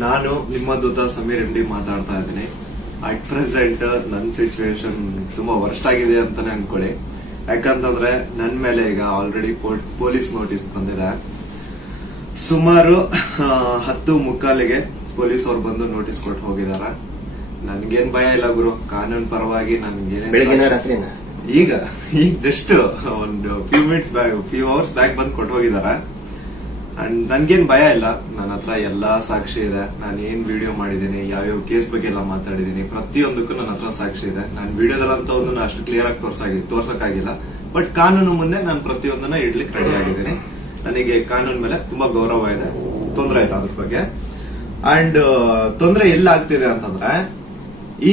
ನಾನು ನಿಮ್ಮ ದೂತ ಸಮೀರ್ MD ಮಾತಾಡ್ತಾ ಇದ್ದೀನಿ. ಅಟ್ ಪ್ರೆಸೆಂಟ್ ನನ್ನ ಸಿಚುವೇಶನ್ ತುಂಬಾ ವರ್ಸ್ಟ್ ಆಗಿದೆ ಅಂತಾನೆ ಅನ್ಕೊಳ್ಳಿ. ಯಾಕಂತಂದ್ರೆ ನನ್ ಮೇಲೆ ಈಗ ಆಲ್ರೆಡಿ ಪೊಲೀಸ್ ನೋಟಿಸ್ ಬಂದಿದೆ. ಸುಮಾರು 10:45ಗೆ ಪೊಲೀಸ್ ಅವ್ರು ಬಂದು ನೋಟಿಸ್ ಕೊಟ್ಟು ಹೋಗಿದಾರ. ನನ್ಗೇನ್ ಭಯ ಇಲ್ಲ ಗುರು, ಕಾನೂನು ಪರವಾಗಿ ನನ್ಗೇನ್ ಈಗ ಜಸ್ಟ್ ಒಂದು ಫ್ಯೂ ಅವರ್ಸ್ ಬ್ಯಾಕ್ ಬಂದು ಕೊಟ್ಟು ಹೋಗಿದಾರ. ಅಂಡ್ ನನ್ಗೇನ್ ಭಯ ಇಲ್ಲ. ನನ್ನ ಹತ್ರ ಎಲ್ಲಾ ಸಾಕ್ಷಿ ಇದೆ. ನಾನು ಏನ್ ವಿಡಿಯೋ ಮಾಡಿದೀನಿ, ಯಾವ್ಯಾವ ಕೇಸ್ ಬಗ್ಗೆ ಎಲ್ಲ ಮಾತಾಡಿದೀನಿ, ಪ್ರತಿಯೊಂದಕ್ಕೂ ನನ್ನ ಹತ್ರ ಸಾಕ್ಷಿ ಇದೆ. ನಾನು ವಿಡಿಯೋದಲ್ಲಂತವನ್ನು ಅಷ್ಟು ಕ್ಲಿಯರ್ ಆಗಿ ತೋರ್ಸಕ್ಕಾಗಿಲ್ಲ. ಬಟ್ ಕಾನೂನು ಮುಂದೆ ನಾನು ಪ್ರತಿಯೊಂದನ್ನ ಇಡ್ಲಿಕ್ಕೆ ರೆಡಿ ಆಗಿದ್ದೀನಿ. ನನಗೆ ಕಾನೂನು ಮೇಲೆ ತುಂಬಾ ಗೌರವ ಇದೆ, ತೊಂದರೆ ಇಲ್ಲ ಅದ್ರ ಬಗ್ಗೆ. ಅಂಡ್ ತೊಂದರೆ ಎಲ್ಲ ಆಗ್ತಿದೆ ಅಂತಂದ್ರೆ,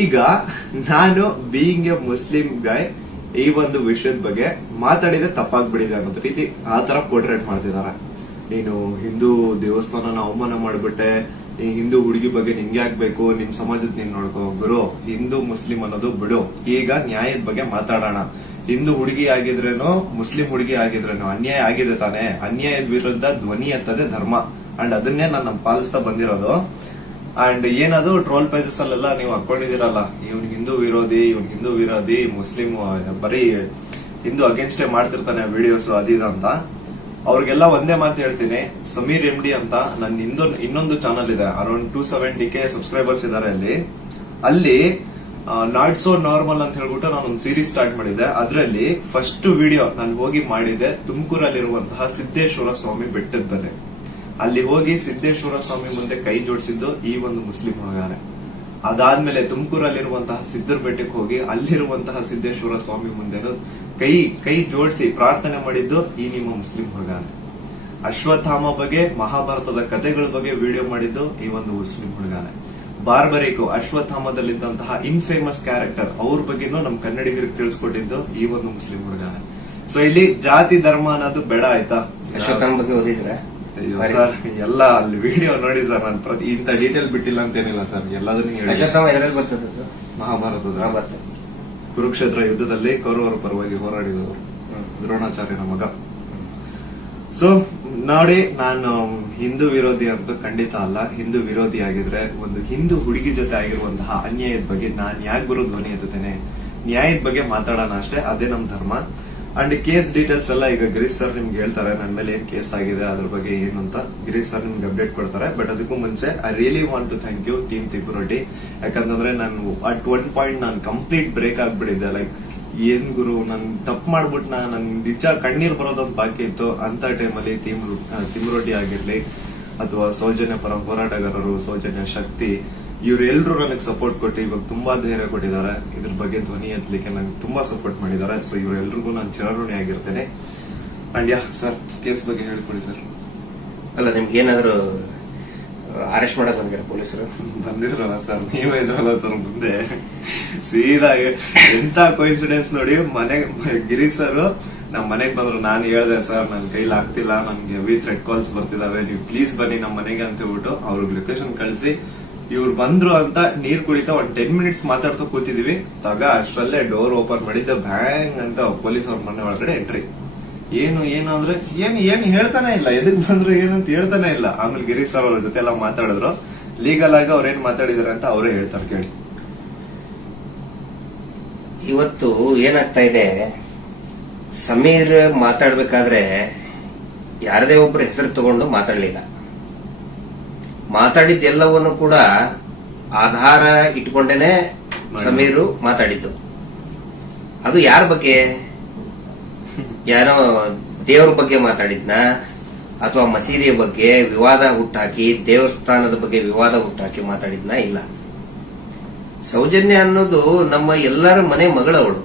ಈಗ ನಾನು ಬೀಯಿಂಗ್ ಎ ಮುಸ್ಲಿಂ ಗಾಯ್ ಈ ಒಂದು ವಿಷಯದ ಬಗ್ಗೆ ಮಾತಾಡಿದ್ರೆ ತಪ್ಪಾಗ್ಬಿಡಿದೆ ಅನ್ನೋ ರೀತಿ ಆ ತರ ಪೋರ್ಟ್ರೇಟ್ ಮಾಡ್ತಿದಾರೆ. ನೀನು ಹಿಂದೂ ದೇವಸ್ಥಾನನ ಅವಮಾನ ಮಾಡ್ಬಿಟ್ಟೆ, ಈ ಹಿಂದೂ ಹುಡುಗಿ ಬಗ್ಗೆ ನಿಂಗೆ ಆಗ್ಬೇಕು, ನಿಮ್ ಸಮಾಜದ ನೀನ್ ನೋಡ್ಕೋ. ಗುರು, ಹಿಂದೂ ಮುಸ್ಲಿಂ ಅನ್ನೋದು ಬಿಡು. ಈಗ ನ್ಯಾಯದ ಬಗ್ಗೆ ಮಾತಾಡೋಣ. ಹಿಂದೂ ಹುಡುಗಿ ಆಗಿದ್ರೇನು, ಮುಸ್ಲಿಂ ಹುಡುಗಿ ಆಗಿದ್ರೇನು ಅನ್ಯಾಯ ಆಗಿದೆ ತಾನೆ. ಅನ್ಯಾಯದ ವಿರುದ್ಧ ಧ್ವನಿ ಎತ್ತದೇ ಧರ್ಮ. ಅಂಡ್ ಅದನ್ನೇ ನಾನು ಪಾಲಿಸ್ತಾ ಬಂದಿರೋದು. ಅಂಡ್ ಏನದು ಟ್ರೋಲ್ ಪೇಜಸ್ ಅಲ್ಲೆಲ್ಲ ನೀವು ಹಾಕೊಂಡಿದಿರಲ್ಲ, ಇವ್ನ್ ಹಿಂದೂ ವಿರೋಧಿ, ಮುಸ್ಲಿಂ ಬರೀ ಹಿಂದೂ ಅಗೇನ್ಸ್ಟ್ ಮಾಡ್ತಿರ್ತಾನೆ ವಿಡಿಯೋಸ್ ಅದಿದ ಅಂತ. ಅವ್ರಿಗೆಲ್ಲ ಒಂದೇ ಮಾತು ಹೇಳ್ತೀನಿ, ಸಮೀರ್ MD ಅಂತ ನನ್ನ ಇನ್ನೊಂದು ಚಾನಲ್ ಇದೆ. ಅರೌಂಡ್ 270K ಸಬ್ಸ್ಕ್ರೈಬರ್ಸ್ ಇದಾರೆ. ಅಲ್ಲಿ ನಾಟ್ ಸೋ ನಾರ್ಮಲ್ ಅಂತ ಹೇಳ್ಬಿಟ್ಟು ನಾನೊಂದು ಸೀರೀಸ್ ಸ್ಟಾರ್ಟ್ ಮಾಡಿದ್ದೆ. ಅದರಲ್ಲಿ ಫಸ್ಟ್ ವಿಡಿಯೋ ನಾನು ಹೋಗಿ ಮಾಡಿದ್ದೆ ತುಮಕೂರಲ್ಲಿರುವಂತಹ ಸಿದ್ದೇಶ್ವರ ಸ್ವಾಮಿ ಬೆಟ್ಟದ ಬೆಲೆ. ಅಲ್ಲಿ ಹೋಗಿ ಸಿದ್ದೇಶ್ವರ ಸ್ವಾಮಿ ಮುಂದೆ ಕೈ ಜೋಡಿಸಿದ್ದು ಈ ಒಂದು ಮುಸ್ಲಿಂ ಹುಡುಗಾನೆ. ಅದಾದ್ಮೇಲೆ ತುಮಕೂರಲ್ಲಿರುವಂತಹ ಸಿದ್ದರ ಬೆಟ್ಟಕ್ಕೆ ಹೋಗಿ ಅಲ್ಲಿರುವಂತಹ ಸಿದ್ದೇಶ್ವರ ಸ್ವಾಮಿ ಮುಂದೆ ಕೈ ಜೋಡಿಸಿ ಪ್ರಾರ್ಥನೆ ಮಾಡಿದ್ದು ಈ ನಿಮ್ಮ ಮುಸ್ಲಿಂ ಹುಡುಗಾನೆ. ಅಶ್ವತ್ಥಾಮ ಬಗ್ಗೆ, ಮಹಾಭಾರತದ ಕಥೆಗಳ ಬಗ್ಗೆ ವಿಡಿಯೋ ಮಾಡಿದ್ದು ಈ ಒಂದು ಮುಸ್ಲಿಂ ಹುಡುಗಾನೆ. ಬಾರ್ಬರಿಕು ಅಶ್ವತ್ಥಾಮದಲ್ಲಿದ್ದಂತಹ ಇನ್ಫೇಮಸ್ ಕ್ಯಾರೆಕ್ಟರ್ ಅವ್ರ ಬಗ್ಗೆನೂ ನಮ್ ಕನ್ನಡಿಗರಿಗೆ ತಿಳಿಸ್ಕೊಟ್ಟಿದ್ದು ಈ ಒಂದು ಮುಸ್ಲಿಂ ಹುಡುಗಾನೆ. ಸೊ ಇಲ್ಲಿ ಜಾತಿ ಧರ್ಮ ಅನ್ನೋದು ಬೇಡ, ಆಯ್ತಾ? ಅಶ್ವತ್ಥಾಮ ಬಗ್ಗೆ ಓದಿದ್ರೆ ಸರ್ ಎಲ್ಲ ಅಲ್ಲಿ ವಿಡಿಯೋ ನೋಡಿ ಸರ್. ನಾನು ಇಂತ ಡೀಟೇಲ್ ಬಿಟ್ಟಿಲ್ಲ ಅಂತೇನಿಲ್ಲ ಸರ್, ಎಲ್ಲದನ್ನು ಹೇಳಿ. ಮಹಾಭಾರತದ ಕುರುಕ್ಷೇತ್ರ ಯುದ್ಧದಲ್ಲಿ ಕೌರವರ ಪರವಾಗಿ ಹೋರಾಡಿದವರು ದ್ರೋಣಾಚಾರ್ಯನ ಮಗ. ಸೊ ನೋಡಿ, ನಾನು ಹಿಂದೂ ವಿರೋಧಿ ಅಂತೂ ಖಂಡಿತ ಅಲ್ಲ. ಹಿಂದೂ ವಿರೋಧಿ ಆಗಿದ್ರೆ ಒಂದು ಹಿಂದೂ ಹುಡುಗಿ ಜೊತೆ ಆಗಿರುವಂತಹ ಅನ್ಯಾಯದ ಬಗ್ಗೆ ನಾನ್ ಯಾಕೆ ಗುರು ಧ್ವನಿ ಎತ್ತುತ್ತೇನೆ? ನ್ಯಾಯದ ಬಗ್ಗೆ ಮಾತಾಡೋಣ ಅಷ್ಟೇ, ಅದೇ ನಮ್ ಧರ್ಮ. ಅಂಡ್ ಕೇಸ್ ಡೀಟೇಲ್ಸ್ ಎಲ್ಲ ಈಗ ಗಿರೀಶ್ ಸರ್ ನಿಮ್ಗೆ ಹೇಳ್ತಾರೆ, ನನ್ನ ಮೇಲೆ ಏನ್ ಕೇಸ್ ಆಗಿದೆ ಅದ್ರ ಬಗ್ಗೆ ಏನು ಅಂತ ಗಿರೀಶ್ ಸರ್ ನಿಮ್ಗೆ ಅಪ್ಡೇಟ್ ಕೊಡ್ತಾರೆ. ಬಟ್ ಅದಕ್ಕೂ ಮುಂಚೆ I really want to thank you team Tippuroddi. ಯಾಕಂತಂದ್ರೆ ನಾನು ಅಟ್ ಒನ್ ಪಾಯಿಂಟ್ ನಾನು ಕಂಪ್ಲೀಟ್ ಬ್ರೇಕ್ ಆಗ್ಬಿಟ್ಟಿದ್ದೆ. ಲೈಕ್ ಏನ್ ಗುರು, ನನ್ ತಪ್ಪು ಮಾಡ್ಬಿಟ್ನ, ನನ್ ನಿಜ ಕಣ್ಣೀರ್ ಬರೋದೊಂದು ಬಾಕಿ ಇತ್ತು. ಅಂತ ಟೈಮಲ್ಲಿ ತಿಮ್ಮರೊಡ್ಡಿ ಆಗಿರ್ಲಿ ಅಥವಾ ಸೌಜನ್ಯ ಪರ ಹೋರಾಟಗಾರರು, ಸೌಜನ್ಯ ಶಕ್ತಿ, ಇವರೆಲ್ಲರೂ ನನಗೆ ಸಪೋರ್ಟ್ ಕೊಟ್ಟು ಇವಾಗ ತುಂಬಾ ಧೈರ್ಯ ಕೊಟ್ಟಿದ್ದಾರೆ. ಇದ್ರ ಬಗ್ಗೆ ಧ್ವನಿ ಎತ್ತಲಿಕ್ಕೆ ನನಗೆ ತುಂಬಾ ಸಪೋರ್ಟ್ ಮಾಡಿದ್ದಾರೆ. ಸೊ ಇವರೆಲ್ರಿಗೂ ನಾನು ಚಿರಋಣಿ ಆಗಿರ್ತೇನೆ. ಅಂಡ್ ಯಾ ಸರ್, ಕೇಸ್ ಬಗ್ಗೆ ಹೇಳ್ಕೊಡಿ ಸರ್. ಅಲ್ಲ, ನಿಮ್ಗೆ ಏನಾದ್ರು ಅರೆಸ್ಟ್ ಮಾಡಕ್ ಬಂದಿರ ಪೊಲೀಸರು? ಬಂದಿದ್ರಲ್ಲ ಸರ್, ನೀವೇ ಇದ್ರಲ್ಲ ಸರ್ ಮುಂದೆ. ಸೀದಾ ಎಂತ ಕೋಇನ್ಸಿಡೆನ್ಸ್ ನೋಡಿ, ಗಿರೀಶ್ ಸರ್ ನಮ್ ಮನೆಗ್ ಬಂದ್ರು. ನಾನು ಹೇಳ್ದೆ, ಸರ್ ನನ್ ಕೈಲಿ ಆಗ್ತಿಲ್ಲ, ನನ್ಗೆ ಹೆವಿ ಥ್ರೆಡ್ ಕಾಲ್ಸ್ ಬರ್ತಿದಾವೆ, ನೀವು ಪ್ಲೀಸ್ ಬನ್ನಿ ನಮ್ಮ ಮನೆಗೆ ಅಂತ ಹೇಳ್ಬಿಟ್ಟು ಅವ್ರಿಗೆ ಲೊಕೇಶನ್ ಕಳಿಸಿ ಇವ್ರು ಬಂದ್ರು ಅಂತ ನೀರ್ ಕುಡಿತಾ ಒಂದ್ 10 ಮಿನಿಟ್ಸ್ ಮಾತಾಡ್ತಾ ಕೂತಿದೀವಿ. ಅಷ್ಟರಲ್ಲೇ ಡೋರ್ ಓಪನ್ ಮಾಡಿದ್ದ, ಬ್ಯಾಂಗ್ ಅಂತ ಪೊಲೀಸ್ ಅವ್ರ ಮನೆ ಒಳಗಡೆ ಎಂಟ್ರಿ. ಏನು ಅಂದ್ರೆ ಏನು ಹೇಳ್ತಾನೆ ಇಲ್ಲ, ಎದಕ್ ಬಂದ್ರು ಏನಂತ ಹೇಳ್ತಾನೆ ಇಲ್ಲ. ಆಮೇಲೆ ಗಿರೀಶ್ ಸರ್ ಅವ್ರ ಜೊತೆ ಎಲ್ಲ ಮಾತಾಡಿದ್ರು. ಲೀಗಲ್ ಆಗಿ ಅವ್ರೇನ್ ಮಾತಾಡಿದಾರೆ ಅಂತ ಅವರೇ ಹೇಳ್ತಾರೆ, ಕೇಳಿ. ಇವತ್ತು ಏನಾಗ್ತಾ ಇದೆ, ಸಮೀರ್ ಮಾತಾಡ್ಬೇಕಾದ್ರೆ ಯಾರದೇ ಒಬ್ಬರ ಹೆಸರು ತಗೊಂಡು ಮಾತಾಡ್ಲಿಲ್ಲ. ಮಾತಾಡಿದ್ದೆಲ್ಲವನ್ನು ಕೂಡ ಆಧಾರ ಇಟ್ಕೊಂಡೇನೆ ಸಮೀರು ಮಾತಾಡಿದ್ದು. ಅದು ಯಾರ ಬಗ್ಗೆ? ಯಾರೋ ದೇವರ ಬಗ್ಗೆ ಮಾತಾಡಿದ್ನ, ಅಥವಾ ಮಸೀದಿಯ ಬಗ್ಗೆ ವಿವಾದ ಹುಟ್ಟಾಕಿ, ದೇವಸ್ಥಾನದ ಬಗ್ಗೆ ವಿವಾದ ಹುಟ್ಟಾಕಿ ಮಾತಾಡಿದ್ನ? ಇಲ್ಲ. ಸೌಜನ್ಯ ಅನ್ನೋದು ನಮ್ಮ ಎಲ್ಲರ ಮನೆ ಮಗಳವಳು.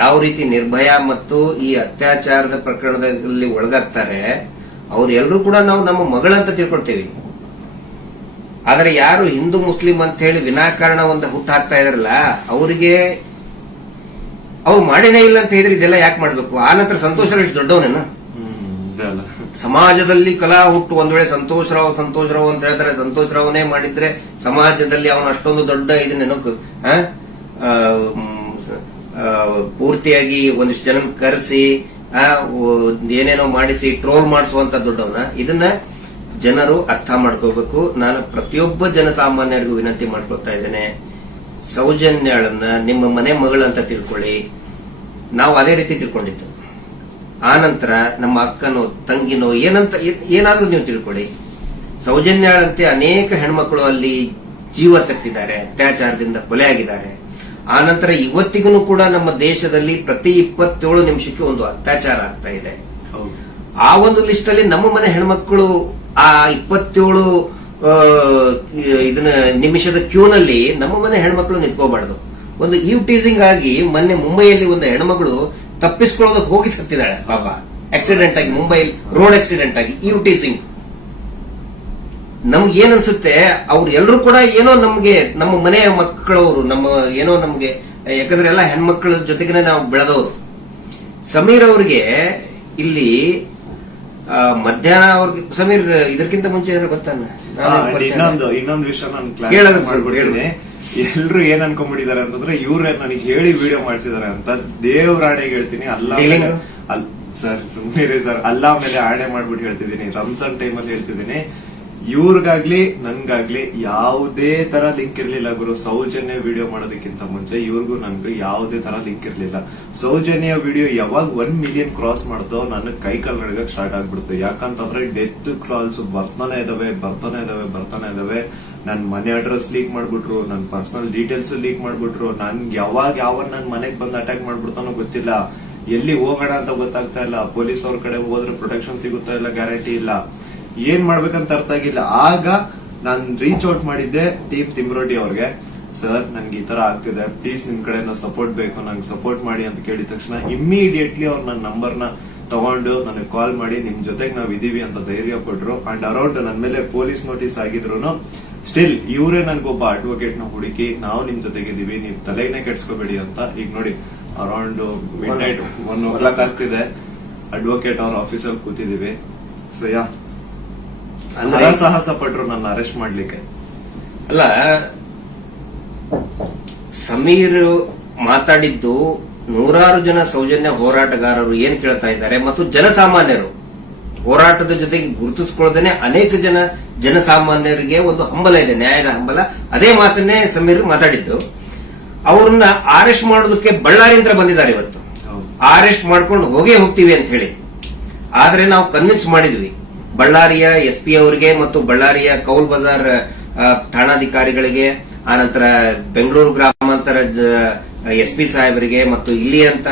ಯಾವ ರೀತಿ ನಿರ್ಭಯ ಮತ್ತು ಈ ಅತ್ಯಾಚಾರದ ಪ್ರಕರಣದಲ್ಲಿ ಒಳಗಾಗ್ತಾರೆ, ಅವ್ರೆಲ್ಲರೂ ಕೂಡ ನಾವು ನಮ್ಮ ಮಗಳಂತ ತಿಳ್ಕೊಳ್ತೇವೆ. ಆದರೆ ಯಾರು ಹಿಂದೂ ಮುಸ್ಲಿಂ ಅಂತ ಹೇಳಿ ವಿನಾಕಾರಣ ಒಂದು ಹುಟ್ಟು ಹಾಕ್ತಾ ಇದಾರಲ್ಲ, ಅವರಿಗೆ ಅವ್ರು ಮಾಡೇನೇ ಇಲ್ಲ ಅಂತ ಹೇಳಿದ್ರೆ ಇದೆಲ್ಲ ಯಾಕೆ ಮಾಡ್ಬೇಕು? ಆ ನಂತರ ಸಂತೋಷ್ ರಾವ್ ಎಷ್ಟು ದೊಡ್ಡವನೇನ? ಸಮಾಜದಲ್ಲಿ ಕಲಾ ಹುಟ್ಟು ಒಂದ್ ವೇಳೆ ಸಂತೋಷ್ ರಾವ್ ಅಂತ ಹೇಳ್ತಾರೆ, ಸಂತೋಷ್ ರಾವ್ನೇ ಮಾಡಿದ್ರೆ ಸಮಾಜದಲ್ಲಿ ಅವನು ಅಷ್ಟೊಂದು ದೊಡ್ಡ ಇದನ್ನೇನೋ ಪೂರ್ತಿಯಾಗಿ ಒಂದಿಷ್ಟು ಜನ ಕರೆಸಿ ಏನೇನೋ ಮಾಡಿಸಿ ಟ್ರೋಲ್ ಮಾಡಿಸುವಂತ ದೊಡ್ಡವನ. ಇದನ್ನ ಜನರು ಅರ್ಥ ಮಾಡ್ಕೋಬೇಕು. ನಾನು ಪ್ರತಿಯೊಬ್ಬ ಜನಸಾಮಾನ್ಯರಿಗೂ ವಿನಂತಿ ಮಾಡ್ಕೊಳ್ತಾ ಇದ್ದೇನೆ, ಸೌಜನ್ಯಳನ್ನ ನಿಮ್ಮ ಮನೆ ಮಗಳಂತ ತಿಳ್ಕೊಳ್ಳಿ. ನಾವು ಅದೇ ರೀತಿ ತಿಳ್ಕೊಂಡಿದ್ದು. ಆನಂತರ ನಮ್ಮ ಅಕ್ಕನೋ ತಂಗಿನೋ ಏನಾದ್ರೂ ನೀವು ತಿಳ್ಕೊಳ್ಳಿ. ಸೌಜನ್ಯಳಂತೆ ಅನೇಕ ಹೆಣ್ಮಕ್ಳು ಅಲ್ಲಿ ಜೀವ ತೆತ್ತಿದ್ದಾರೆ, ಅತ್ಯಾಚಾರದಿಂದ ಕೊಲೆ ಆಗಿದ್ದಾರೆ. ಆನಂತರ ಇವತ್ತಿಗೂ ಕೂಡ ನಮ್ಮ ದೇಶದಲ್ಲಿ ಪ್ರತಿ 27 ನಿಮಿಷಕ್ಕೆ ಒಂದು ಅತ್ಯಾಚಾರ ಆಗ್ತಾ ಇದೆ. ಆ ಒಂದು ಲಿಸ್ಟ್ ಅಲ್ಲಿ ನಮ್ಮ ಮನೆ ಹೆಣ್ಮಕ್ಳು ಆ 27 ಇದನ್ನ ನಿಮಿಷದ ಕ್ಯೂನಲ್ಲಿ ನಮ್ಮ ಮನೆ ಹೆಣ್ಮಕ್ಳು ನಿಂತ್ಕೋಬಾರ್ದು. ಒಂದು ಈವ್ ಟೀಸಿಂಗ್ ಆಗಿ ಮೊನ್ನೆ ಮುಂಬೈಯಲ್ಲಿ ಒಂದು ಹೆಣ್ಮಗಳು ತಪ್ಪಿಸ್ಕೊಳ್ಳೋದಕ್ಕೆ ಹೋಗಿ ಸತ್ತಿದ್ದಾಳೆ ಪಾಪ, ಆಕ್ಸಿಡೆಂಟ್ ಆಗಿ, ಮುಂಬೈ ರೋಡ್ ಆಕ್ಸಿಡೆಂಟ್ ಆಗಿ. ಈವ್ ಟೀಸಿಂಗ್ ನಮ್ಗೆ ಏನನ್ಸುತ್ತೆ, ಅವ್ರು ಎಲ್ಲರೂ ಕೂಡ ಏನೋ ನಮ್ಗೆ ನಮ್ಮ ಮನೆಯ ಮಕ್ಕಳವರು, ನಮ್ಮ ಏನೋ ನಮ್ಗೆ, ಯಾಕಂದ್ರೆ ಎಲ್ಲ ಹೆಣ್ಮಕ್ಳ ಜೊತೆಗೆ ನಾವು ಬೆಳೆದವರು. ಸಮೀರ್ ಅವ್ರಿಗೆ ಇಲ್ಲಿ ಮಧ್ಯಾಹ್ನ ಅವ್ರಿಗೆ, ಸಮೀರ್ ಇದಕ್ಕಿಂತ ಮುಂಚೆ ಏನಾದ್ರು ಗೊತ್ತಾನ? ಇನ್ನೊಂದು ವಿಷಯ ನಾನು ಕ್ಲಾರಿಫೈ ಮಾಡ್ಬಿಡ್ತೀನಿ. ಎಲ್ರು ಏನ್ ಅನ್ಕೊಂಡ್ಬಿಟ್ಟಿದ್ದಾರೆ ಅಂತಂದ್ರೆ ಇವ್ರೆ ನನಗೆ ಹೇಳಿ ವಿಡಿಯೋ ಮಾಡ್ಸಿದಾರೆ ಅಂತ. ದೇವ್ರಾಣೆಗೆ ಹೇಳ್ತೀನಿ, ಸರ್ ಸುಮ್ಮನೆ ಸರ್, ಅಲ್ಲಾ ಮೇಲೆ ಆಣೆ ಮಾಡ್ಬಿಟ್ಟು ಹೇಳ್ತಿದ್ದೀನಿ, ರಂಜಾನ್ ಟೈಮಲ್ಲಿ ಹೇಳ್ತಿದ್ದೀನಿ. ಇವ್ರಿಗಾಗ್ಲಿ ನನ್ಗಾಗ್ಲಿ ಯಾವುದೇ ತರ ಲಿಂಕ್ ಇರ್ಲಿಲ್ಲ ಗುರು. ಸೌಜನ್ಯ ವಿಡಿಯೋ ಮಾಡೋದಕ್ಕಿಂತ ಮುಂಚೆ ಇವ್ರಿಗೂ ನನ್ಗೂ ಯಾವುದೇ ತರ ಲಿಂಕ್ ಇರ್ಲಿಲ್ಲ. ಸೌಜನ್ಯ ವಿಡಿಯೋ ಯಾವಾಗ 1 ಮಿಲಿಯನ್ ಕ್ರಾಸ್ ಮಾಡ್ತೋ ನನ್ನ ಕೈ ಕಾಲ್ ನಡ್ಗಕ್ ಸ್ಟಾರ್ಟ್ ಆಗ್ಬಿಡ್ತು. ಯಾಕಂತಂದ್ರೆ ಡೆತ್ ಕಾಲ್ಸ್ ಬರ್ತಾನೆ ಇದಾವೆ. ನನ್ ಮನೆ ಅಡ್ರೆಸ್ ಲೀಕ್ ಮಾಡ್ಬಿಟ್ರು, ನನ್ ಪರ್ಸನಲ್ ಡೀಟೇಲ್ಸ್ ಲೀಕ್ ಮಾಡ್ಬಿಟ್ರು. ನನ್ಗೆ ಯಾವ ನನ್ ಮನೆಗ್ ಬಂದು ಅಟ್ಯಾಕ್ ಮಾಡ್ಬಿಡ್ತಾನೋ ಗೊತ್ತಿಲ್ಲ. ಎಲ್ಲಿ ಹೋಗೋಣ ಅಂತ ಗೊತ್ತಾಗ್ತಾ ಇಲ್ಲ. ಪೊಲೀಸ್ ಅವ್ರ ಕಡೆ ಹೋದ್ರೆ ಪ್ರೊಟೆಕ್ಷನ್ ಸಿಗುತ್ತಾ ಇಲ್ಲ, ಗ್ಯಾರಂಟಿ ಇಲ್ಲ. ಏನ್ ಮಾಡ್ಬೇಕಂತ ಅರ್ಥ ಆಗಿಲ್ಲ. ಆಗ ನಾನ್ ರೀಚ್ ಔಟ್ ಮಾಡಿದ್ದೆ ಟೀಮ್ ತಿಮ್ರೋಡಿ ಅವ್ರಿಗೆ. ಸರ್ ನನ್ಗೆ ಈ ತರ ಆಗ್ತಿದೆ, ಪ್ಲೀಸ್ ನಿಮ್ ಕಡೆ ಸಪೋರ್ಟ್ ಬೇಕು, ನಂಗೆ ಸಪೋರ್ಟ್ ಮಾಡಿ ಅಂತ ಕೇಳಿದ ತಕ್ಷಣ ಇಮ್ಮಿಡಿಯೇಟ್ಲಿ ಅವ್ರು ನನ್ನ ನಂಬರ್ನ ತಗೊಂಡು ನನಗೆ ಕಾಲ್ ಮಾಡಿ ನಿಮ್ ಜೊತೆಗೆ ನಾವ್ ಇದೀವಿ ಅಂತ ಧೈರ್ಯ ಕೊಟ್ರು. ಅಂಡ್ ಅರೌಂಡ್ ನನ್ ಮೇಲೆ ಪೊಲೀಸ್ ನೋಟಿಸ್ ಆಗಿದ್ರು ಸ್ಟಿಲ್ ಇವರೇ ನನ್ಗೊಬ್ಬ ಅಡ್ವೊಕೇಟ್ ನ ಹುಡುಕಿ ನಾವು ನಿಮ್ ಜೊತೆಗಿದೀವಿ, ನೀವ್ ತಲೆನೇ ಕೆಡ್ಸ್ಕೋಬೇಡಿ ಅಂತ. ಈಗ ನೋಡಿ ಅರೌಂಡ್ ಮಿಡ್ ನೈಟ್ 1:00 ಆಗ್ತಿದೆ, ಅಡ್ವೊಕೇಟ್ ಅವ್ರ ಆಫೀಸಲ್ಲಿ ಕೂತಿದೀವಿ. ಸಯ್ಯ ಸಾಹಸ ಪಟ್ರು ನನ್ನ ಅರೆಸ್ಟ್ ಮಾಡ್ಲಿಕ್ಕೆ. ಅಲ್ಲ, ಸಮೀರ್ ಮಾತಾಡಿದ್ದು ನೂರಾರು ಜನ ಸೌಜನ್ಯ ಹೋರಾಟಗಾರರು ಏನ್ ಕೇಳ್ತಾ ಇದ್ದಾರೆ ಮತ್ತು ಜನಸಾಮಾನ್ಯರು ಹೋರಾಟದ ಜೊತೆಗೆ ಗುರುತಿಸಿಕೊಳ್ಳದೇನೆ ಅನೇಕ ಜನಸಾಮಾನ್ಯರಿಗೆ ಒಂದು ಹಂಬಲ ಇದೆ, ನ್ಯಾಯದ ಹಂಬಲ. ಅದೇ ಮಾತನ್ನೇ ಸಮೀರ್ ಮಾತಾಡಿದ್ದು. ಅವ್ರನ್ನ ಅರೆಸ್ಟ್ ಮಾಡೋದಕ್ಕೆ ಬಳ್ಳಾರಿಯಿಂದ ಬಂದಿದ್ದಾರೆ ಇವತ್ತು. ಅರೆಸ್ಟ್ ಮಾಡ್ಕೊಂಡು ಹೋಗ್ತೀವಿ ಅಂತ ಹೇಳಿ. ಆದ್ರೆ ನಾವು ಕನ್ವಿನ್ಸ್ ಮಾಡಿದ್ವಿ ಬಳ್ಳಾರಿಯ SP ಅವರಿಗೆ ಮತ್ತು ಬಳ್ಳಾರಿಯ ಕೌಲ್ ಬಜಾರ್ ಠಾಣಾಧಿಕಾರಿಗಳಿಗೆ, ಆನಂತರ ಬೆಂಗಳೂರು ಗ್ರಾಮಾಂತರ SP ಸಾಹೇಬರಿಗೆ ಮತ್ತು ಇಲ್ಲಿಯಂತ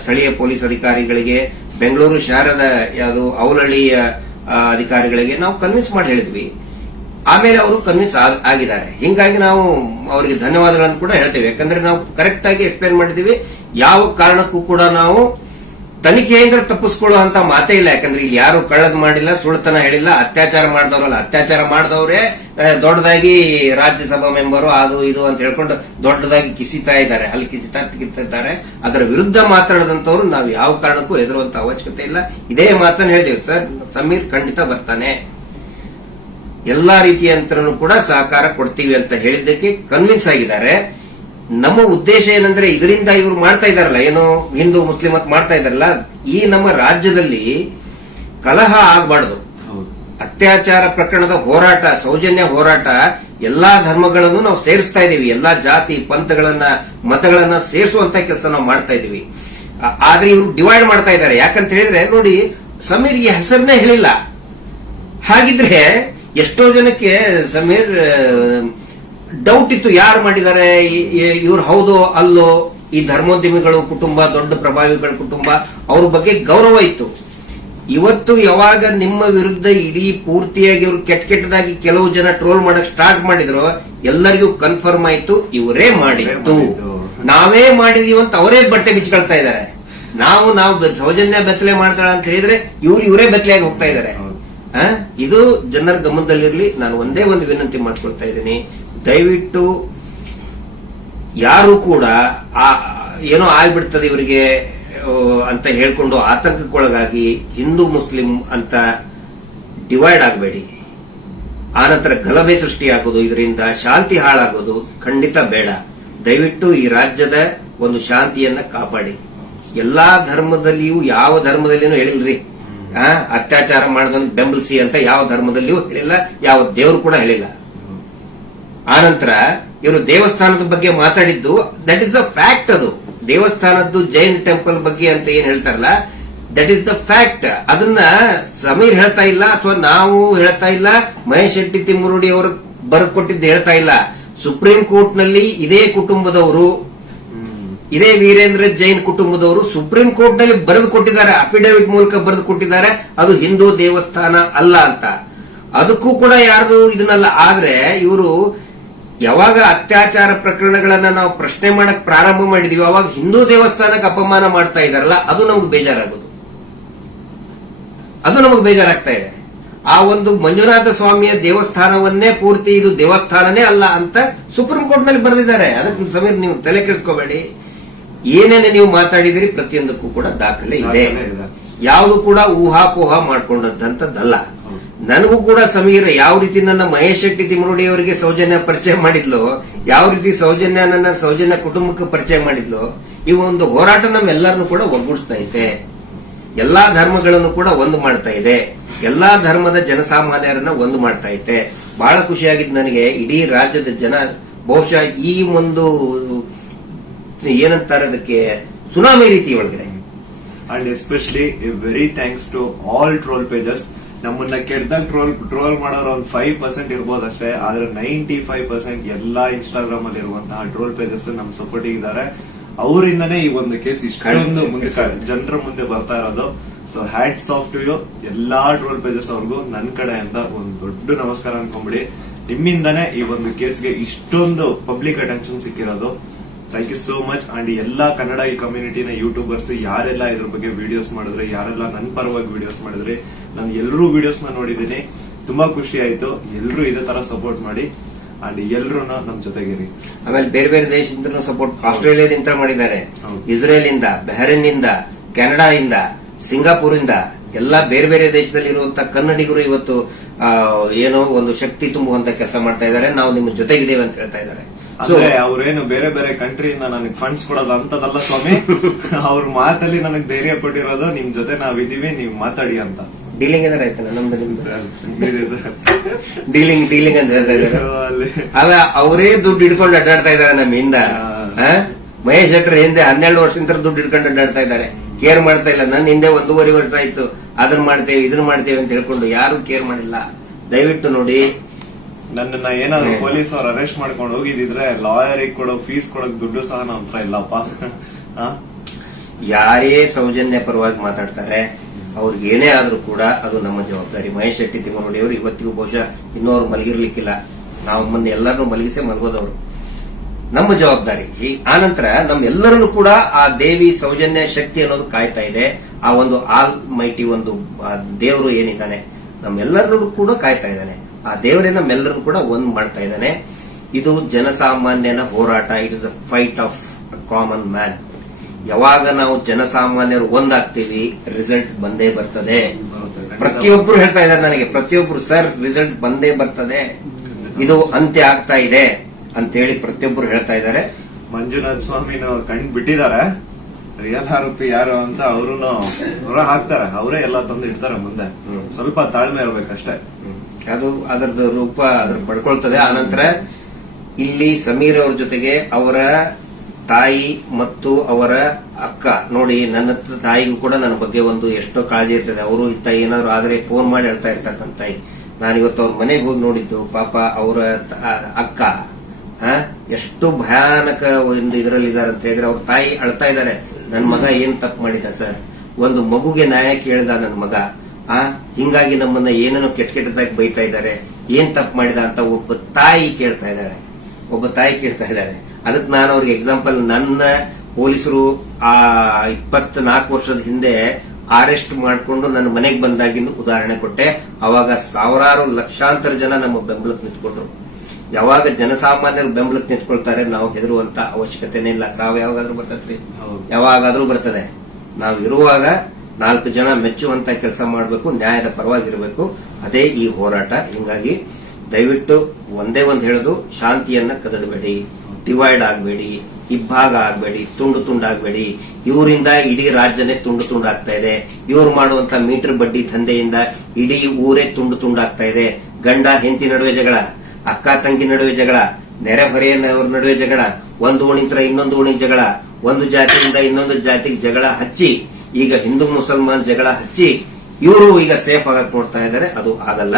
ಸ್ಥಳೀಯ ಪೊಲೀಸ್ ಅಧಿಕಾರಿಗಳಿಗೆ, ಬೆಂಗಳೂರು ಶಹರದ ಯಾವುದು ಔಲಹಳ್ಳಿಯ ಅಧಿಕಾರಿಗಳಿಗೆ ನಾವು ಕನ್ವಿನ್ಸ್ ಮಾಡಿ ಹೇಳಿದ್ವಿ. ಆಮೇಲೆ ಅವರು ಕನ್ವಿನ್ಸ್ ಆಗಿದ್ದಾರೆ. ಹಿಂಗಾಗಿ ನಾವು ಅವರಿಗೆ ಧನ್ಯವಾದಗಳನ್ನು ಕೂಡ ಹೇಳ್ತೇವೆ. ಯಾಕಂದ್ರೆ ನಾವು ಕರೆಕ್ಟ್ ಆಗಿ ಎಕ್ಸ್ಪ್ಲೇನ್ ಮಾಡಿದೀವಿ. ಯಾವ ಕಾರಣಕ್ಕೂ ಕೂಡ ನಾವು ತನಿಖೆಯಿಂದ ತಪ್ಪಿಸ್ಕೊಳ್ಳುವಂತ ಮಾತೇ ಇಲ್ಲ. ಯಾಕಂದ್ರೆ ಇಲ್ಲಿ ಯಾರು ಕಳ್ಳದ್ ಮಾಡಿಲ್ಲ, ಸುಳ್ತನ ಹೇಳಿಲ್ಲ, ಅತ್ಯಾಚಾರ ಮಾಡಿದವರಲ್ಲ. ಅತ್ಯಾಚಾರ ಮಾಡಿದವರೇ ದೊಡ್ಡದಾಗಿ ರಾಜ್ಯಸಭಾ ಮೆಂಬರು ಅದು ಇದು ಅಂತ ಹೇಳ್ಕೊಂಡು ದೊಡ್ಡದಾಗಿ ಕಿಸಿತಾ ಇದ್ದಾರೆ, ಅಲ್ಲಿ ಕಿಸಿತಾರೆ. ಅದರ ವಿರುದ್ಧ ಮಾತಾಡದಂತವ್ರು ನಾವು ಯಾವ ಕಾರಣಕ್ಕೂ ಹೆದರುವಂತ ಅವಶ್ಯಕತೆ ಇಲ್ಲ. ಇದೇ ಮಾತನ್ನು ಹೇಳಿದೇವೆ ಸರ್, ಸಮೀರ್ ಖಂಡಿತ ಬರ್ತಾನೆ, ಎಲ್ಲಾ ರೀತಿಯಂತರನು ಕೂಡ ಸಹಕಾರ ಕೊಡ್ತೀವಿ ಅಂತ ಹೇಳಿದ್ದಕ್ಕೆ ಕನ್ವಿನ್ಸ್ ಆಗಿದ್ದಾರೆ. ನಮ್ಮ ಉದ್ದೇಶ ಏನಂದ್ರೆ ಇದರಿಂದ ಇವರು ಮಾಡ್ತಾ ಇದಾರಲ್ಲ, ಏನು ಹಿಂದೂ ಮುಸ್ಲಿಂ ಅಂತ ಮಾಡ್ತಾ ಇದಾರಲ್ಲ, ಈ ನಮ್ಮ ರಾಜ್ಯದಲ್ಲಿ ಕಲಹ ಆಗಬಾರ್ದು. ಅತ್ಯಾಚಾರ ಪ್ರಕರಣದ ಹೋರಾಟ, ಸೌಜನ್ಯ ಹೋರಾಟ, ಎಲ್ಲಾ ಧರ್ಮಗಳನ್ನು ನಾವು ಸೇರಿಸ್ತಾ ಇದೀವಿ. ಎಲ್ಲಾ ಜಾತಿ ಪಂಥಗಳನ್ನ ಮತಗಳನ್ನ ಸೇರಿಸುವಂತ ಕೆಲಸ ನಾವು ಮಾಡ್ತಾ ಇದೀವಿ. ಆದ್ರೆ ಇವರು ಡಿವೈಡ್ ಮಾಡ್ತಾ ಇದ್ದಾರೆ. ಯಾಕಂತ ಹೇಳಿದ್ರೆ ನೋಡಿ, ಸಮೀರ್ಗೆ ಹೆಸರನ್ನೇ ಹೇಳಿಲ್ಲ. ಹಾಗಿದ್ರೆ ಎಷ್ಟೋ ಜನಕ್ಕೆ ಸಮೀರ್ ಡೌಟ್ ಇತ್ತು, ಯಾರು ಮಾಡಿದ್ದಾರೆ, ಇವ್ರು ಹೌದೋ ಅಲ್ಲೋ. ಈ ಧರ್ಮೋದ್ಯಮಿಗಳು ಕುಟುಂಬ, ದೊಡ್ಡ ಪ್ರಭಾವಿಗಳ ಕುಟುಂಬ, ಅವ್ರ ಬಗ್ಗೆ ಗೌರವ ಇತ್ತು. ಇವತ್ತು ಯಾವಾಗ ನಿಮ್ಮ ವಿರುದ್ಧ ಇಡೀ ಪೂರ್ತಿಯಾಗಿ ಇವರು ಕೆಟ್ಟದಾಗಿ ಕೆಲವು ಜನ ಟ್ರೋಲ್ ಮಾಡಕ್ ಸ್ಟಾರ್ಟ್ ಮಾಡಿದ್ರು, ಎಲ್ಲರಿಗೂ ಕನ್ಫರ್ಮ್ ಆಯ್ತು ಇವರೇ ಮಾಡಿದ್ದು, ನಾವೇ ಮಾಡಿದೀವಿ ಅಂತ ಅವರೇ ಬಟ್ಟೆ ಬಿಚ್ಕೊಳ್ತಾ ಇದ್ದಾರೆ. ನಾವು ಸೌಜನ್ಯ ಬೆತ್ತಲೆ ಮಾಡ್ತಾಳ ಅಂತ ಹೇಳಿದ್ರೆ ಇವರೇ ಬೆತ್ತಲೆಯಾಗಿ ಹೋಗ್ತಾ ಇದ್ದಾರೆ. ಇದು ಜನರ ಗಮನದಲ್ಲಿರಲಿ. ನಾನು ಒಂದೇ ಒಂದು ವಿನಂತಿ ಮಾಡ್ಕೊಳ್ತಾ ಇದ್ದೀನಿ, ದಯವಿಟ್ಟು ಯಾರು ಕೂಡ ಏನೋ ಆಗ್ಬಿಡ್ತದೆ ಇವರಿಗೆ ಅಂತ ಹೇಳ್ಕೊಂಡು ಆತಂಕಕ್ಕೊಳಗಾಗಿ ಹಿಂದೂ ಮುಸ್ಲಿಂ ಅಂತ ಡಿವೈಡ್ ಆಗಬೇಡಿ. ಆನಂತರ ಗಲಭೆ ಸೃಷ್ಟಿಯಾಗೋದು, ಇದರಿಂದ ಶಾಂತಿ ಹಾಳಾಗೋದು ಖಂಡಿತ ಬೇಡ. ದಯವಿಟ್ಟು ಈ ರಾಜ್ಯದ ಒಂದು ಶಾಂತಿಯನ್ನ ಕಾಪಾಡಿ. ಎಲ್ಲಾ ಧರ್ಮದಲ್ಲಿಯೂ ಯಾವ ಧರ್ಮದಲ್ಲಿನೂ ಹೇಳಿಲ್ರಿ, ಅತ್ಯಾಚಾರ ಮಾಡೋದನ್ನು ಬೆಂಬಲಿಸಿ ಅಂತ ಯಾವ ಧರ್ಮದಲ್ಲಿಯೂ ಹೇಳಿಲ್ಲ, ಯಾವ ದೇವರು ಕೂಡ ಹೇಳಿಲ್ಲ. ಆನಂತರ ಇವರು ದೇವಸ್ಥಾನದ ಬಗ್ಗೆ ಮಾತಾಡಿದ್ದು ದಟ್ ಇಸ್ ದ ಫ್ಯಾಕ್ಟ್. ಅದು ದೇವಸ್ಥಾನದ್ದು ಜೈನ್ ಟೆಂಪಲ್ ಬಗ್ಗೆ ಅಂತ ಏನ್ ಹೇಳ್ತಾರಲ್ಲ, ದಟ್ ಇಸ್ ದ ಫ್ಯಾಕ್ಟ್. ಅದನ್ನ ಸಮೀರ್ ಹೇಳ್ತಾ ಇಲ್ಲ, ಅಥವಾ ನಾವು ಹೇಳ್ತಾ ಇಲ್ಲ, ಮಹೇಶ್ ಶೆಟ್ಟಿ ತಿಮ್ಮರುಡಿ ಅವರು ಬರೆದು ಕೊಟ್ಟಿದ್ದು ಹೇಳ್ತಾ ಇಲ್ಲ. ಸುಪ್ರೀಂ ಕೋರ್ಟ್ ನಲ್ಲಿ ಇದೇ ಕುಟುಂಬದವರು, ಇದೇ ವೀರೇಂದ್ರ ಜೈನ್ ಕುಟುಂಬದವರು ಸುಪ್ರೀಂ ಕೋರ್ಟ್ ನಲ್ಲಿ ಬರೆದು ಕೊಟ್ಟಿದ್ದಾರೆ, ಅಫಿಡವಿಟ್ ಮೂಲಕ ಬರೆದು ಕೊಟ್ಟಿದ್ದಾರೆ, ಅದು ಹಿಂದೂ ದೇವಸ್ಥಾನ ಅಲ್ಲ ಅಂತ. ಅದಕ್ಕೂ ಕೂಡ ಯಾರ್ದು ಇದನ್ನಲ್ಲ. ಆದ್ರೆ ಇವರು ಯಾವಾಗ ಅತ್ಯಾಚಾರ ಪ್ರಕರಣಗಳನ್ನ ನಾವು ಪ್ರಶ್ನೆ ಮಾಡಕ್ ಪ್ರಾರಂಭ ಮಾಡಿದೀವಿ, ಅವಾಗ ಹಿಂದೂ ದೇವಸ್ಥಾನಕ್ಕೆ ಅಪಮಾನ ಮಾಡ್ತಾ ಇದಾರಲ್ಲ, ಅದು ನಮ್ಗೆ ಬೇಜಾರಾಗೋದು, ಅದು ನಮಗೆ ಬೇಜಾರಾಗ್ತಾ ಇದೆ. ಆ ಒಂದು ಮಂಜುನಾಥ ಸ್ವಾಮಿಯ ದೇವಸ್ಥಾನವನ್ನೇ ಪೂರ್ತಿ ಇದು ದೇವಸ್ಥಾನನೇ ಅಲ್ಲ ಅಂತ ಸುಪ್ರೀಂ ಕೋರ್ಟ್ ನಲ್ಲಿ ಬರೆದಿದ್ದಾರೆ. ಅದಕ್ಕೆ ಸಮೀರ್ ನೀವು ತಲೆ ಕೆಡಿಸ್ಕೋಬೇಡಿ. ಏನೇನು ನೀವು ಮಾತಾಡಿದಿರಿ ಪ್ರತಿಯೊಂದಕ್ಕೂ ಕೂಡ ದಾಖಲೆ ಇದೆ. ಯಾವುದು ಕೂಡ ಊಹಾಪೋಹ ಮಾಡ್ಕೊಂಡಂತದ್ದಲ್ಲ. ನನಗೂ ಕೂಡ ಸಮೀರ್ ಯಾವ ರೀತಿ ನನ್ನ ಮಹೇಶ್ ಶೆಟ್ಟಿ ತಿಮ್ಮರುಡಿ ಅವರಿಗೆ ಸೌಜನ್ಯ ಪರಿಚಯ ಮಾಡಿದ್ಲು, ಯಾವ ರೀತಿ ಸೌಜನ್ಯ ಕುಟುಂಬಕ್ಕೆ ಪರಿಚಯ ಮಾಡಿದ್ಲು, ಈ ಒಂದು ಹೋರಾಟ ನಮ್ಮೆಲ್ಲರನ್ನು ಕೂಡ ಒಗ್ಗೂಡಿಸ್ತಾ ಇದೆ. ಎಲ್ಲಾ ಧರ್ಮಗಳನ್ನು ಕೂಡ ಒಂದು ಮಾಡ್ತಾ ಇದೆ, ಎಲ್ಲಾ ಧರ್ಮದ ಜನಸಾಮಾನ್ಯರನ್ನ ಒಂದು ಮಾಡ್ತಾ ಇದೆ. ಬಹಳ ಖುಷಿಯಾಗಿದ್ದು ನನಗೆ. ಇಡೀ ರಾಜ್ಯದ ಜನ ಬಹುಶಃ ಈ ಒಂದು ಏನಂತಾರೆ ಅದಕ್ಕೆ ಸುನಾಮಿ ರೀತಿ ಒಳಗಡೆ. And especially very thanks to all troll pages. ನಮ್ಮನ್ನ ಕೆಟ್ಟದಾಗ ಟ್ರೋಲ್ ಮಾಡೋರು ಒಂದು 5% ಇರ್ಬೋದಷ್ಟೇ, ಆದ್ರೆ 95% ಎಲ್ಲಾ ಇನ್ಸ್ಟಾಗ್ರಾಮ್ ಅಲ್ಲಿ ಇರುವಂತಹ ಟ್ರೋಲ್ ಪೇಜಸ್ ನಮ್ ಸಪೋರ್ಟ್ ಇದ್ದಾರೆ. ಅವರಿಂದನೇ ಈ ಒಂದು ಕೇಸ್ ಇಷ್ಟೊಂದು ಮುಂದೆ ಜನರ ಮುಂದೆ ಬರ್ತಾ ಇರೋದು. So hats off to you ಎಲ್ಲಾ ಟ್ರೋಲ್ ಪೇಜಸ್ ಅವ್ರಿಗೂ ನನ್ನ ಕಡೆಯಿಂದ ಒಂದು ದೊಡ್ಡ ನಮಸ್ಕಾರ ಅನ್ಕೊಂಬಿಡಿ. ನಿಮ್ಮಿಂದಾನೇ ಈ ಒಂದು ಕೇಸ್ಗೆ ಇಷ್ಟೊಂದು ಪಬ್ಲಿಕ್ ಅಟೆನ್ಷನ್ ಸಿಕ್ಕಿರೋದು. Thank you so much. And ಎಲ್ಲಾ ಕನ್ನಡ ಈ ಕಮ್ಯುನಿಟಿನ ಯೂಟ್ಯೂಬರ್ಸ್ ಯಾರೆಲ್ಲ ಇದ್ರ ಬಗ್ಗೆ ವಿಡಿಯೋಸ್ ಮಾಡಿದ್ರೆ, ಯಾರೆಲ್ಲ ನನ್ನ ಪರವಾಗಿ ವಿಡಿಯೋಸ್ ಮಾಡಿದ್ರಿ, ನಾನು ಎಲ್ಲರೂ ವಿಡಿಯೋಸ್ ನ ನೋಡಿದ್ದೀನಿ, ತುಂಬಾ ಖುಷಿ ಆಯ್ತು. ಎಲ್ಲರೂ ಇದೇ ತರ ಸಪೋರ್ಟ್ ಮಾಡಿ ಅಂಡ್ ಎಲ್ಲರೂ ನಮ್ ಜೊತೆಗಿರಿ. ಆಮೇಲೆ ಬೇರೆ ಬೇರೆ ದೇಶದಿಂದ ಸಪೋರ್ಟ್, ಆಸ್ಟ್ರೇಲಿಯಾದಿಂದ ಮಾಡಿದ್ದಾರೆ, ಇಸ್ರೇಲ್ ಇಂದ, ಬಹರೇನ್ ಇಂದ, ಕೆನಡಾ ಇಂದ, ಸಿಂಗಾಪುರ್ ಇಂದ, ಎಲ್ಲಾ ಬೇರೆ ಬೇರೆ ದೇಶದಲ್ಲಿ ಇರುವಂತಹ ಕನ್ನಡಿಗರು ಇವತ್ತು ಏನೋ ಒಂದು ಶಕ್ತಿ ತುಂಬುವಂತ ಕೆಲಸ ಮಾಡ್ತಾ ಇದ್ದಾರೆ. ನಾವು ನಿಮ್ಮ ಜೊತೆಗಿದ್ದೇವೆ ಅಂತ ಹೇಳ್ತಾ ಇದ್ದಾರೆ. ಅಂದ್ರೆ ಅವ್ರೇನು ಬೇರೆ ಬೇರೆ ಕಂಟ್ರಿಯಿಂದ ನನಗೆ ಫಂಡ್ಸ್ ಕೊಡೋದು ಅಂತದಲ್ಲ ಸ್ವಾಮಿ. ಅವ್ರ ಮಾತಲ್ಲಿ ನನಗೆ ಧೈರ್ಯ ಕೊಟ್ಟಿರೋದು ನಿಮ್ ಜೊತೆ ನಾವಿದೀವಿ, ನೀವು ಮಾತಾಡಿ ಅಂತ. ಡೀಲಿಂಗ್ ಏನಾರ ಆಯ್ತಾನ ನಮ್ದು ನಿಮ್ದು ಡೀಲಿಂಗ್ ಅಂತ ಹೇಳ್ತಾ ಇದ್ದಾರೆ. ಅಲ್ಲ, ಅವರೇ ದುಡ್ಡು ಹಿಡ್ಕೊಂಡು ಅಡ್ಡಾಡ್ತಾ ಇದ್ದಾರೆ ನಮ್ಮಿಂದ. ಮಹೇಶ್ ಶೆಟ್ಟರ್ ಹಿಂದೆ 12 ವರ್ಷದಿಂದ ದುಡ್ಡು ಹಿಡ್ಕೊಂಡು ಅಡ್ಡಾಡ್ತಾ ಇದ್ದಾರೆ, ಕೇರ್ ಮಾಡ್ತಾ ಇಲ್ಲ. ನನ್ನ ಹಿಂದೆ 1.5 ವರ್ಷ ಆಯ್ತು ಅದನ್ನ ಮಾಡ್ತೇವೆ ಇದನ್ನ ಮಾಡ್ತೇವೆ ಅಂತ ಹೇಳ್ಕೊಂಡು ಯಾರು ಕೇರ್ ಮಾಡಿಲ್ಲ. ದಯವಿಟ್ಟು ನೋಡಿ, ನನ್ನನ್ನ ಏನಾದ್ರು ಪೊಲೀಸ್ ಅವ್ರು ಅರೆಸ್ಟ್ ಮಾಡ್ಕೊಂಡು ಹೋಗಿದ್ರೆ ಲಾಯರಿಗೆ ಕೊಡೋ ಫೀಸ್ ಕೊಡೋಕ್ ದುಡ್ಡು ಸಹ ನಮ್ಮ ಹತ್ರ ಇಲ್ಲಪ್ಪ. ಯಾರೇ ಸೌಜನ್ಯ ಪರವಾಗಿ ಮಾತಾಡ್ತಾರೆ, ಅವ್ರಿಗೆ ಏನೇ ಆದ್ರೂ ಕೂಡ ಅದು ನಮ್ಮ ಜವಾಬ್ದಾರಿ. ಮಹೇಶ್ ಶೆಟ್ಟಿ ತಿಮ್ಮರುಡಿ ಅವರು ಇವತ್ತಿಗೂ ಬಹುಶಃ ಇನ್ನೂ ಅವ್ರು ಮಲಗಿರ್ಲಿಕ್ಕಿಲ್ಲ. ನಾವು ಮೊನ್ನೆ ಎಲ್ಲರನ್ನೂ ಮಲಗಿಸೇ ಮಲಗೋದವರು. ನಮ್ಮ ಜವಾಬ್ದಾರಿ. ಆನಂತರ ನಮ್ಮೆಲ್ಲರನ್ನು ಕೂಡ ಆ ದೇವಿ ಸೌಜನ್ಯ ಶಕ್ತಿ ಅನ್ನೋದು ಕಾಯ್ತಾ ಇದೆ. ಆ ಒಂದು ಆಲ್ ಮೈಟಿ ಒಂದು ದೇವರು ಏನಿದ್ದಾನೆ ನಮ್ಮೆಲ್ಲರನ್ನು ಕೂಡ ಕಾಯ್ತಾ ಇದ್ದಾನೆ. ಆ ದೇವರೇ ನಮ್ಮೆಲ್ಲರನ್ನು ಕೂಡ ಒಂದ್ ಮಾಡ್ತಾ ಇದ್ದಾನೆ. ಇದು ಜನಸಾಮಾನ್ಯನ ಹೋರಾಟ. It is a fight of common man. ಯಾವಾಗ ನಾವು ಜನಸಾಮಾನ್ಯರು ಒಂದಾಗ್ತೀವಿ, ರಿಸಲ್ಟ್ ಬಂದೇ ಬರ್ತದೆ. ಪ್ರತಿಯೊಬ್ರು ಹೇಳ್ತಾ ಇದ್ದಾರೆ ನನಗೆ, ಪ್ರತಿಯೊಬ್ರು ಸರ್ ರಿಸಲ್ಟ್ ಬಂದೇ ಬರ್ತದೆ, ಇದು ಅಂತ್ಯ ಆಗ್ತಾ ಇದೆ ಅಂತೇಳಿ ಪ್ರತಿಯೊಬ್ರು ಹೇಳ್ತಾ ಇದ್ದಾರೆ. ಮಂಜುನಾಥ ಸ್ವಾಮಿನ ಕಂಡು ಬಿಟ್ಟಿದ್ದಾರೆ, ರಿಯಲ್ ಆರೋಪಿ ಯಾರು ಅಂತ ಅವರು ಹೊರ ಹಾಕ್ತಾರೆ. ಅವರೇ ಎಲ್ಲ ತಂದು ಇಡ್ತಾರೆ ಮುಂದೆ. ಸ್ವಲ್ಪ ತಾಳ್ಮೆ ಇರ್ಬೇಕಷ್ಟೇ. ಅದು ಅದರದ್ದು ರೂಪ ಅದ್ರ ಪಡ್ಕೊಳ್ತದೆ. ಆನಂತರ ಇಲ್ಲಿ ಸಮೀರ್ ಅವ್ರ ಜೊತೆಗೆ ಅವರ ತಾಯಿ ಮತ್ತು ಅವರ ಅಕ್ಕ ನೋಡಿ, ನನ್ನ ತಾಯಿಗೂ ಕೂಡ ನನ್ನ ಬಗ್ಗೆ ಒಂದು ಎಷ್ಟೋ ಕಾಳಜಿ ಇರ್ತದೆ. ಅವರು ಇತ್ತ ಏನಾದ್ರು ಆದ್ರೆ ಫೋನ್ ಮಾಡಿ ಹೇಳ್ತಾ ಇರ್ತಕ್ಕಂಥ ತಾಯಿ. ನಾನಿವತ್ತು ಅವ್ರ ಮನೆಗೆ ಹೋಗಿ ನೋಡಿದ್ದು, ಪಾಪ ಅವರ ಅಕ್ಕ ಎಷ್ಟು ಭಯಾನಕ ಒಂದು ಇದರಲ್ಲಿದ್ದಾರೆ ಅಂತ ಹೇಳಿದ್ರೆ, ಅವ್ರ ತಾಯಿ ಅಳ್ತಾ ಇದ್ದಾರೆ. ನನ್ನ ಮಗ ಏನ್ ತಪ್ಪು ಮಾಡಿದ ಸರ್, ಒಂದು ಮಗುಗೆ ನ್ಯಾಯ ಕೇಳಿದ ನನ್ನ ಮಗ, ಹಿಂಗಾಗಿ ನಮ್ಮನ್ನ ಏನೇನೋ ಕೆಟ್ಟದಾಗಿ ಬೈತಾ ಇದ್ದಾರೆ, ಏನ್ ತಪ್ಪು ಮಾಡಿದ ಅಂತ ಒಬ್ಬ ತಾಯಿ ಕೇಳ್ತಾ ಇದ್ದಾಳೆ. ಅದಕ್ಕೆ ನಾನು ಅವ್ರಿಗೆ ಎಕ್ಸಾಂಪಲ್, ನನ್ನ ಪೊಲೀಸರು ಆ 24 ವರ್ಷದ ಹಿಂದೆ ಅರೆಸ್ಟ್ ಮಾಡಿಕೊಂಡು ನನ್ನ ಮನೆಗೆ ಬಂದಾಗಿಂದ ಉದಾಹರಣೆ ಕೊಟ್ಟೆ. ಅವಾಗ ಸಾವಿರಾರು ಲಕ್ಷಾಂತರ ಜನ ನಮ್ಮ ಬೆಂಬಲಕ್ಕೆ ನಿಂತ್ಕೊಂಡ್ರು. ಯಾವಾಗ ಜನಸಾಮಾನ್ಯರು ಬೆಂಬಲಕ್ಕೆ ನಿಂತ್ಕೊಳ್ತಾರೆ, ನಾವು ಹೆದರುವಂತ ಅವಶ್ಯಕತೆನೇ ಇಲ್ಲ. ಸಾವು ಯಾವಾಗಾದ್ರೂ ಬರ್ತದ್ರಿ, ಯಾವಾಗಾದ್ರೂ ಬರ್ತದೆ. ನಾವು ಇರುವಾಗ 4 ಜನ ಮೆಚ್ಚುವಂತ ಕೆಲಸ ಮಾಡಬೇಕು, ನ್ಯಾಯದ ಪರವಾಗಿರಬೇಕು. ಅದೇ ಈ ಹೋರಾಟ. ಹಿಂಗಾಗಿ ದಯವಿಟ್ಟು ಒಂದೇ ಒಂದು ಹೇಳೋದು, ಶಾಂತಿಯನ್ನ ಕದಡಬೇಡಿ, ಡಿವೈಡ್ ಆಗಬೇಡಿ, ಇಬ್ಬಾಗ ಆಗಬೇಡಿ, ತುಂಡು ತುಂಡಾಗಬೇಡಿ. ಇವರಿಂದ ಇಡೀ ರಾಜ್ಯನೇ ತುಂಡು ತುಂಡಾಗ್ತಾ ಇದೆ. ಇವರು ಮಾಡುವಂತ ಮೀಟರ್ ಬಡ್ಡಿ ದಂಧೆಯಿಂದ ಇಡೀ ಊರೇ ತುಂಡು ತುಂಡಾಗ್ತಾ ಇದೆ. ಗಂಡ ಹೆಂಡತಿ ನಡುವೆ ಜಗಳ, ಅಕ್ಕ ತಂಗಿ ನಡುವೆ ಜಗಳ, ನೆರೆಹೊರೆಯವ್ರ ನಡುವೆ ಜಗಳ, ಒಂದು ಓಣಿಂತ್ರ ಇನ್ನೊಂದು ಓಣಿ ಜಗಳ, ಒಂದು ಜಾತಿಯಿಂದ ಇನ್ನೊಂದು ಜಾತಿಗೆ ಜಗಳ ಹಚ್ಚಿ, ಈಗ ಹಿಂದೂ ಮುಸಲ್ಮಾನ್ ಜಗಳ ಹಚ್ಚಿ ಇವರು ಈಗ ಸೇಫ್ ಆಗಕ್ ನೋಡ್ತಾ ಇದ್ದಾರೆ. ಅದು ಆಗಲ್ಲ.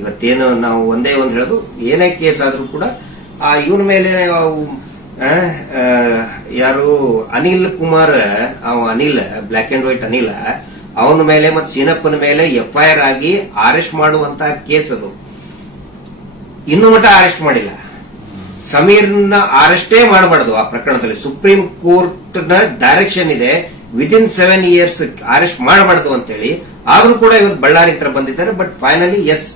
ಇವತ್ತೇನು ನಾವು ಒಂದೇ ಒಂದು ಹೇಳೋದು, ಏನೇ ಕೇಸ್ ಆದ್ರೂ ಕೂಡ ಇವನ ಮೇಲೆ ಯಾರು Anil Kumar, Anil black and white Anil, ಅವನ ಮೇಲೆ ಮತ್ತು ಸೀನಪ್ಪನ ಮೇಲೆ FIR ಆಗಿ ಅರೆಸ್ಟ್ ಮಾಡುವಂತಹ ಕೇಸ್ ಅದು. ಇನ್ನೂ ಮಟ್ಟ ಅರೆಸ್ಟ್ ಮಾಡಿಲ್ಲ. ಸಮೀರ್ನ ಅರೆಸ್ಟೇ ಮಾಡಬಾರದು ಆ ಪ್ರಕರಣದಲ್ಲಿ. ಸುಪ್ರೀಂ ಕೋರ್ಟ್ ನ ಡೈರೆಕ್ಷನ್ ಇದೆ, ವಿದಿನ್ 7 years ಅರೆಸ್ಟ್ ಮಾಡಬಾರದು ಅಂತ ಹೇಳಿ. ಆದ್ರೂ ಕೂಡ ಇವತ್ತು ಬಳ್ಳಾರಿ ಹತ್ರ ಬಂದಿದ್ದಾರೆ. ಬಟ್ ಫೈನಲಿ ಎಸ್,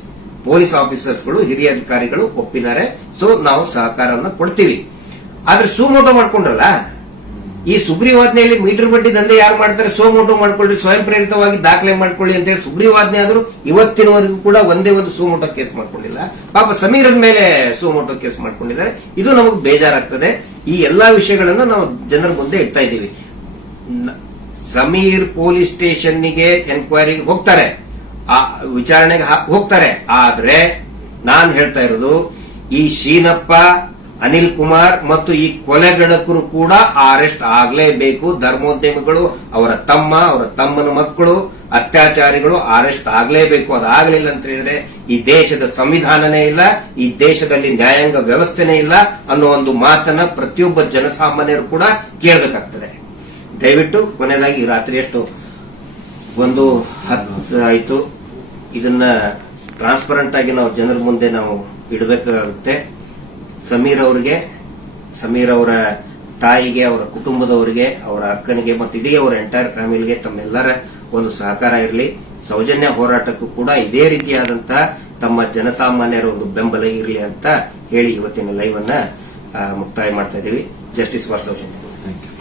ಪೊಲೀಸ್ ಆಫೀಸರ್ಸ್ಗಳು, ಹಿರಿಯ ಅಧಿಕಾರಿಗಳು ಒಪ್ಪಿದ್ದಾರೆ. ಸೊ ನಾವು ಸಹಕಾರವನ್ನು ಕೊಡ್ತೀವಿ. ಆದ್ರೆ ಸುಮೋಟೋ ಮಾಡ್ಕೊಂಡ್ರಲ್ಲ, ಈ ಸುಗ್ರೀವಾಜ್ಞೆಯಲ್ಲಿ ಮೀಟರ್ ಬಡ್ಡಿ ದಂಧೆ ಯಾರು ಮಾಡ್ತಾರೆ, ಸುಮೋಟೋ ಮಾಡ್ಕೊಳ್ಳಿ, ಸ್ವಯಂ ಪ್ರೇರಿತವಾಗಿ ದಾಖಲೆ ಮಾಡ್ಕೊಳ್ಳಿ ಅಂತ ಹೇಳಿ ಸುಗ್ರೀವಾಜ್ಞೆ ಆದ್ರೂ ಇವತ್ತಿನವರೆಗೂ ಕೂಡ ಒಂದೇ ಒಂದು ಸುಮೋಟೋ ಕೇಸ್ ಮಾಡ್ಕೊಂಡಿಲ್ಲ. ಪಾಪ ಸಮೀರನ ಮೇಲೆ ಸುಮೋಟೋ ಕೇಸ್ ಮಾಡ್ಕೊಂಡಿದ್ದಾರೆ. ಇದು ನಮಗೆ ಬೇಜಾರಾಗ್ತದೆ. ಈ ಎಲ್ಲಾ ವಿಷಯಗಳನ್ನು ನಾವು ಜನರ ಮುಂದೆ ಇಡ್ತಾ ಇದ್ದೀವಿ. ಸಮೀರ್ ಪೊಲೀಸ್ ಸ್ಟೇಷನ್ಗೆ ಎನ್ಕ್ವೈರಿಗೆ ಹೋಗ್ತಾರೆ, ಆ ವಿಚಾರಣೆಗೆ ಹೋಗ್ತಾರೆ. ಆದ್ರೆ ನಾನ್ ಹೇಳ್ತಾ ಇರೋದು, ಈ ಶೀನಪ್ಪ, ಅನಿಲ್ ಕುಮಾರ್ ಮತ್ತು ಈ ಕೊಲೆಗಡಕರು ಕೂಡ ಅರೆಸ್ಟ್ ಆಗಲೇಬೇಕು. ಧರ್ಮೋದ್ಯಮಿಗಳು, ಅವರ ತಮ್ಮ, ಅವರ ತಮ್ಮನ ಮಕ್ಕಳು, ಅತ್ಯಾಚಾರಿಗಳು ಅರೆಸ್ಟ್ ಆಗಲೇಬೇಕು. ಅದಾಗಲಿಲ್ಲ ಅಂತ ಹೇಳಿದ್ರೆ ಈ ದೇಶದ ಸಂವಿಧಾನನೇ ಇಲ್ಲ, ಈ ದೇಶದಲ್ಲಿ ನ್ಯಾಯಾಂಗ ವ್ಯವಸ್ಥೆನೇ ಇಲ್ಲ ಅನ್ನೋ ಒಂದು ಮಾತನ್ನ ಪ್ರತಿಯೊಬ್ಬ ಜನಸಾಮಾನ್ಯರು ಕೂಡ ಕೇಳಬೇಕಾಗ್ತದೆ. ದಯವಿಟ್ಟು ಕೊನೆಯದಾಗಿ ರಾತ್ರಿ ಎಷ್ಟು 1:10 ಆಯಿತು. ಇದನ್ನ ಟ್ರಾನ್ಸ್ಪರೆಂಟ್ ಆಗಿ ನಾವು ಜನರ ಮುಂದೆ ನಾವು ಇಡಬೇಕಾಗುತ್ತೆ. ಸಮೀರ್ ಅವರಿಗೆ, ಸಮೀರ್ ಅವರ ತಾಯಿಗೆ, ಅವರ ಕುಟುಂಬದವರಿಗೆ, ಅವರ ಅಕ್ಕನಿಗೆ ಮತ್ತು ಇಡೀ ಅವರ ಎಂಟೈರ್ ಫ್ಯಾಮಿಲಿಗೆ ತಮ್ಮೆಲ್ಲರ ಒಂದು ಸಹಕಾರ ಇರಲಿ. ಸೌಜನ್ಯ ಹೋರಾಟಕ್ಕೂ ಕೂಡ ಇದೇ ರೀತಿಯಾದಂತಹ ತಮ್ಮ ಜನಸಾಮಾನ್ಯರ ಒಂದು ಬೆಂಬಲ ಇರಲಿ ಅಂತ ಹೇಳಿ ಇವತ್ತಿನ ಲೈವ್ ಅನ್ನ ಮುಕ್ತಾಯ ಮಾಡ್ತಾ ಇದ್ದೀವಿ. Justice for Sowjanya. Thank you.